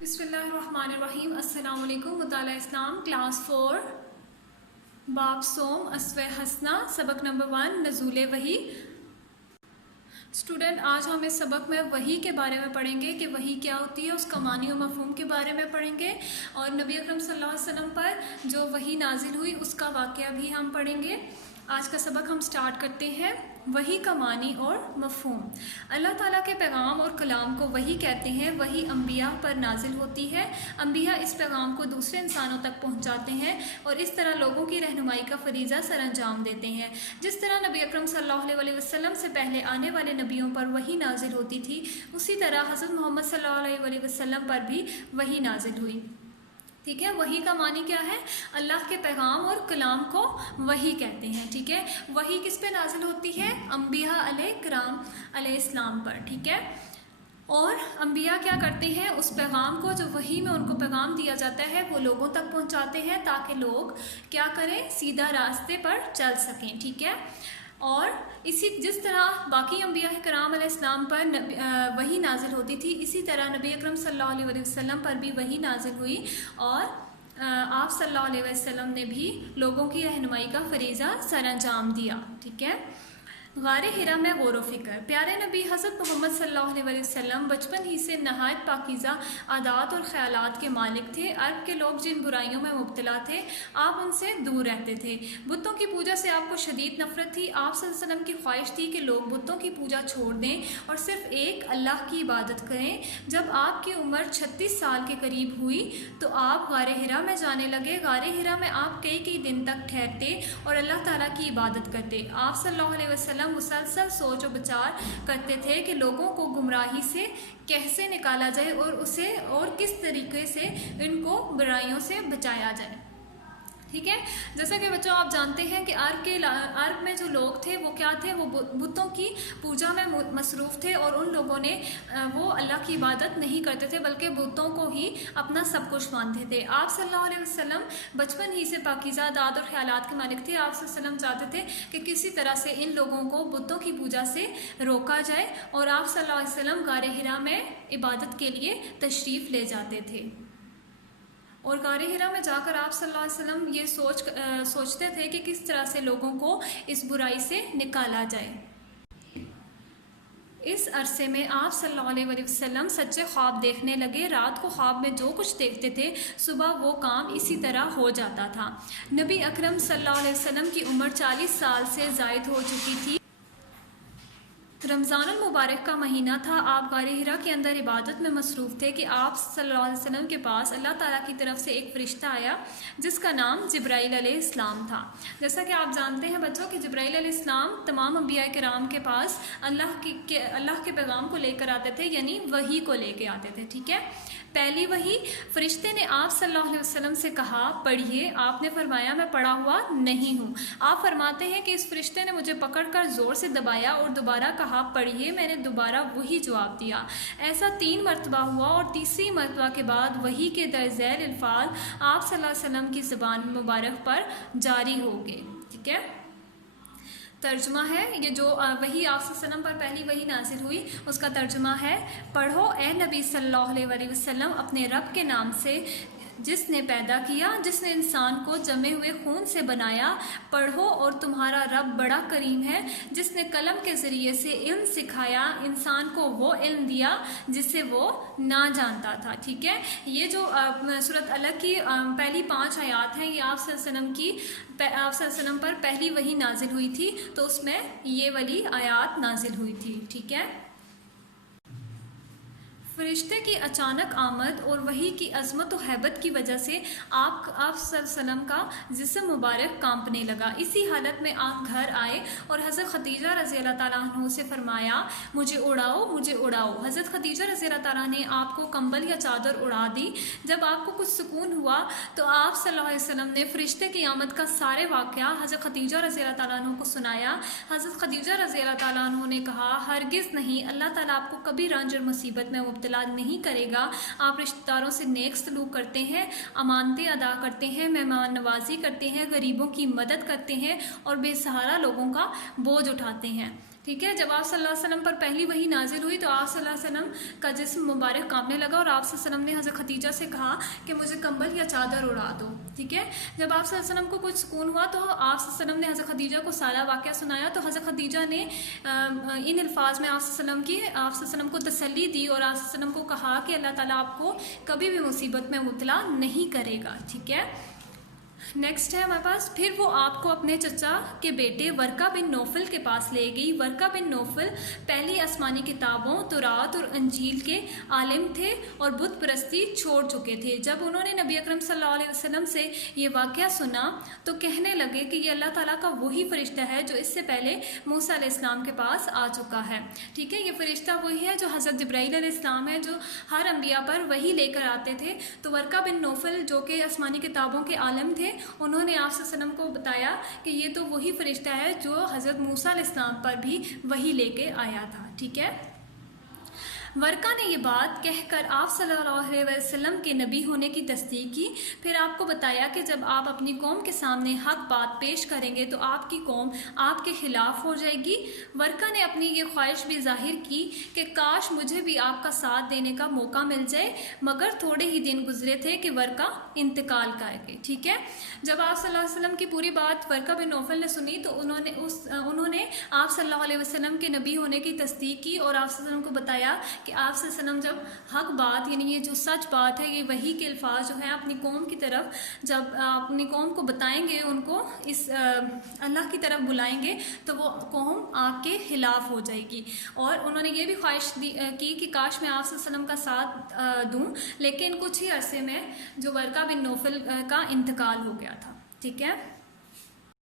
بسم اللہ الرحمن الرحیم۔ السلام علیکم۔ مطالعہ اسلام کلاس 4 باب سوم اسوہ حسنہ سبق نمبر 1 نزول وحی۔ اسٹوڈنٹ، آج ہم اس سبق میں وحی کے بارے میں پڑھیں گے کہ وحی کیا ہوتی ہے، اس کا معنی و مفہوم کے بارے میں پڑھیں گے، اور نبی اکرم صلی اللہ علیہ وسلم پر جو وحی نازل ہوئی اس کا واقعہ بھی ہم پڑھیں گے۔ آج کا سبق ہم سٹارٹ کرتے ہیں۔ وحی کا معنی اور مفہوم۔ اللہ تعالیٰ کے پیغام اور کلام کو وحی کہتے ہیں۔ وحی انبیاء پر نازل ہوتی ہے۔ انبیاء اس پیغام کو دوسرے انسانوں تک پہنچاتے ہیں اور اس طرح لوگوں کی رہنمائی کا فریضہ سر انجام دیتے ہیں۔ جس طرح نبی اکرم صلی اللہ علیہ وسلم سے پہلے آنے والے نبیوں پر وحی نازل ہوتی تھی، اسی طرح حضرت محمد صلی اللہ علیہ وسلم پر بھی وحی نازل ہوئی۔ ٹھیک ہے، وحی کا معنی کیا ہے؟ اللہ کے پیغام اور کلام کو وحی کہتے ہیں۔ ٹھیک ہے، وحی کس پہ نازل ہوتی ہے؟ انبیاء علیہ کرام علیہ السلام پر۔ ٹھیک ہے، اور انبیاء کیا کرتے ہیں؟ اس پیغام کو جو وحی میں ان کو پیغام دیا جاتا ہے وہ لوگوں تک پہنچاتے ہیں تاکہ لوگ کیا کریں؟ سیدھا راستے پر چل سکیں۔ ٹھیک ہے، اور جس طرح باقی انبیاء کرام علیہ السلام پر وحی نازل ہوتی تھی، اسی طرح نبی اکرم صلی اللہ علیہ وسلم پر بھی وحی نازل ہوئی، اور آپ صلی اللہ علیہ وسلم نے بھی لوگوں کی رہنمائی کا فریضہ سر انجام دیا۔ ٹھیک ہے، غار حرا میں غور و فکر۔ پیارے نبی حضرت محمد صلی اللہ علیہ وسلم بچپن ہی سے نہایت پاکیزہ عادات اور خیالات کے مالک تھے۔ عرب کے لوگ جن برائیوں میں مبتلا تھے، آپ ان سے دور رہتے تھے۔ بتوں کی پوجا سے آپ کو شدید نفرت تھی۔ آپ صلی اللہ علیہ وسلم کی خواہش تھی کہ لوگ بتوں کی پوجا چھوڑ دیں اور صرف ایک اللہ کی عبادت کریں۔ جب آپ کی عمر 36 سال کے قریب ہوئی تو آپ غار حرا میں جانے لگے۔ غار حرا میں آپ کئی دن تک ٹھہرتے اور اللہ تعالیٰ کی عبادت کرتے۔ آپ صلی اللہ علیہ وسلم مسلسل سوچ و بچار کرتے تھے کہ لوگوں کو گمراہی سے کیسے نکالا جائے اور کس طریقے سے ان کو برائیوں سے بچایا جائے۔ ٹھیک ہے، جیسا کہ بچوں آپ جانتے ہیں کہ عرب میں جو لوگ تھے وہ کیا تھے؟ وہ بتوں کی پوجا میں مصروف تھے، اور ان لوگوں نے وہ اللہ کی عبادت نہیں کرتے تھے بلکہ بتوں کو ہی اپنا سب کچھ مانتے تھے۔ آپ صلی اللہ علیہ وسلم بچپن ہی سے پاکیزہ عادات اور خیالات کے مالک تھے۔ آپ صلی اللہ علیہ وسلم چاہتے تھے کہ کسی طرح سے ان لوگوں کو بتوں کی پوجا سے روکا جائے، اور آپ صلی اللہ علیہ وسلم غار حرا میں عبادت کے لیے تشریف لے جاتے تھے، اور غار حرا میں جا کر آپ صلی اللہ علیہ وسلم یہ سوچتے تھے کہ کس طرح سے لوگوں کو اس برائی سے نکالا جائے۔ اس عرصے میں آپ صلی اللہ علیہ وسلم سچے خواب دیکھنے لگے۔ رات کو خواب میں جو کچھ دیکھتے تھے صبح وہ کام اسی طرح ہو جاتا تھا۔ نبی اکرم صلی اللہ علیہ وسلم کی عمر 40 سال سے زائد ہو چکی تھی۔ رمضان المبارک کا مہینہ تھا۔ آپ غار حرا کے اندر عبادت میں مصروف تھے کہ آپ صلی اللہ علیہ وسلم کے پاس اللہ تعالیٰ کی طرف سے ایک فرشتہ آیا جس کا نام جبرائیل علیہ السلام تھا۔ جیسا کہ آپ جانتے ہیں بچوں کہ جبرائیل علیہ السلام تمام انبیاء کرام کے پاس اللہ کے پیغام کو لے کر آتے تھے، یعنی وحی کو لے کے آتے تھے۔ ٹھیک ہے، پہلی وحی فرشتے نے آپ صلی اللہ علیہ وسلم سے کہا پڑھیے۔ آپ نے فرمایا میں پڑھا ہوا نہیں ہوں۔ آپ فرماتے ہیں کہ اس فرشتے نے مجھے پکڑ کر زور سے دبایا اور دوبارہ کہا پڑھیے۔ میں نے دوبارہ وہی جواب دیا۔ ایسا 3 مرتبہ ہوا، اور تیسری مرتبہ کے بعد وحی کے درج ذیل الفاظ آپ صلی اللہ علیہ وسلم کی زبان مبارک پر جاری ہو گئے۔ ٹھیک ہے، ترجمہ ہے یہ جو وحی آپ صلی اللہ علیہ وسلم پر پہلی وحی نازل ہوئی اس کا ترجمہ ہے، پڑھو اے نبی صلی اللہ علیہ وسلم اپنے رب کے نام سے جس نے پیدا کیا، جس نے انسان کو جمے ہوئے خون سے بنایا۔ پڑھو، اور تمہارا رب بڑا کریم ہے جس نے قلم کے ذریعے سے علم سکھایا، انسان کو وہ علم دیا جسے وہ نہ جانتا تھا۔ ٹھیک ہے، یہ جو سورۃ الگ کی پہلی 5 آیات ہیں، یہ آپ صلی اللہ علیہ وسلم پر پہلی وحی نازل ہوئی تھی، تو اس میں یہ والی آیات نازل ہوئی تھی۔ ٹھیک ہے، فرشتے کی اچانک آمد اور وحی کی عظمت و ہیبت کی وجہ سے آپ صلی اللہ علیہ وسلم کا جسم مبارک کانپنے لگا۔ اسی حالت میں آپ گھر آئے اور حضرت خدیجہ رضی اللہ تعالیٰ عنہ سے فرمایا مجھے اڑاؤ، مجھے اڑاؤ۔ حضرت خدیجہ رضی اللہ تعالیٰ نے آپ کو کمبل یا چادر اڑا دی۔ جب آپ کو کچھ سکون ہوا تو آپ صلی اللہ علیہ وسلم نے فرشتے کی آمد کا سارے واقعہ حضرت خدیجہ رضی اللہ تعالیٰ عنہ کو سنایا۔ حضرت خدیجہ رضی اللہ تعالیٰ عنہ نے کہا ہرگز نہیں، اللہ تعالیٰ آپ کو کبھی رنج اور مصیبت میں مبتلا نہیں کرے گا۔ آپ رشتہ داروں سے نیک سلوک کرتے ہیں، امانتیں ادا کرتے ہیں، مہمان نوازی کرتے ہیں، غریبوں کی مدد کرتے ہیں اور بے سہارا لوگوں کا بوجھ اٹھاتے ہیں۔ ٹھیک ہے. جب آپ صلی اللہ علیہ وسلم پر پہلی وحی نازل ہوئی تو آپ صلی اللہ علیہ وسلم کا جسم مبارک کانپنے لگا اور آپ صلی اللہ علیہ وسلم نے حضرت خدیجہ سے کہا کہ مجھے کمبل یا چادر اڑا دو. ٹھیک ہے. جب آپ صلی اللہ علیہ وسلم کو کچھ سکون ہوا تو آپ صلی اللہ علیہ وسلم نے حضرت خدیجہ کو سارا واقعہ سنایا. تو حضرت خدیجہ نے ان الفاظ میں آپ صلی اللہ علیہ وسلم کو تسلی دی اور آپ صلی اللہ علیہ وسلم کو کہا کہ اللہ تعالیٰ آپ کو کبھی بھی مصیبت میں مبتلا نہیں کرے گا. ٹھیک ہے. نیکسٹ ہے ہمارے پاس. پھر وہ آپ کو اپنے چچا کے بیٹے ورقہ بن نوفل کے پاس لے گئی. ورقہ بن نوفل پہلی آسمانی کتابوں تورات اور انجیل کے عالم تھے اور بت پرستی چھوڑ چکے تھے. جب انہوں نے نبی اکرم صلی اللہ علیہ وسلم سے یہ واقعہ سنا تو کہنے لگے کہ یہ اللہ تعالیٰ کا وہی فرشتہ ہے جو اس سے پہلے موسیٰ علیہ السلام کے پاس آ چکا ہے. ٹھیک ہے. یہ فرشتہ وہی ہے جو حضرت جبرائیل علیہ السلام ہے جو ہر انبیاء پر وہی لے کر آتے تھے. تو ورقہ بن نوفل جو کہ آسمانی کتابوں کے عالم تھے انہوں نے آپ صلی اللہ علیہ وسلم کو بتایا کہ یہ تو وہی فرشتہ ہے جو حضرت موسیٰ علیہ السلام پر بھی وہی لے کے آیا تھا. ٹھیک ہے. ورقہ نے یہ بات کہہ کر آپ صلی اللہ علیہ وسلم کے نبی ہونے کی تصدیق کی. پھر آپ کو بتایا کہ جب آپ اپنی قوم کے سامنے حق بات پیش کریں گے تو آپ کی قوم آپ کے خلاف ہو جائے گی. ورقہ نے اپنی یہ خواہش بھی ظاہر کی کہ کاش مجھے بھی آپ کا ساتھ دینے کا موقع مل جائے. مگر تھوڑے ہی دن گزرے تھے کہ ورقہ انتقال کر گئے. ٹھیک ہے. جب آپ صلی اللہ علیہ وسلم کی پوری بات ورقہ بن نوفل نے سنی تو انہوں نے آپ صلی اللہ علیہ وسلم کے نبی ہونے کی تصدیق کی اور آپ صلی اللہ علیہ وسلم کو بتایا کہ آپ صلی اللہ علیہ وسلم جب حق بات یعنی یہ جو سچ بات ہے یہ وحی کے الفاظ جو ہیں اپنی قوم کی طرف جب اپنی قوم کو بتائیں گے ان کو اس اللہ کی طرف بلائیں گے تو وہ قوم آپ کے خلاف ہو جائے گی. اور انہوں نے یہ بھی خواہش کی کہ کاش میں آپ صلی اللہ علیہ وسلم کا ساتھ دوں. لیکن کچھ ہی عرصے میں جو ورقہ بن نوفل کا انتقال ہو گیا تھا. ٹھیک ہے.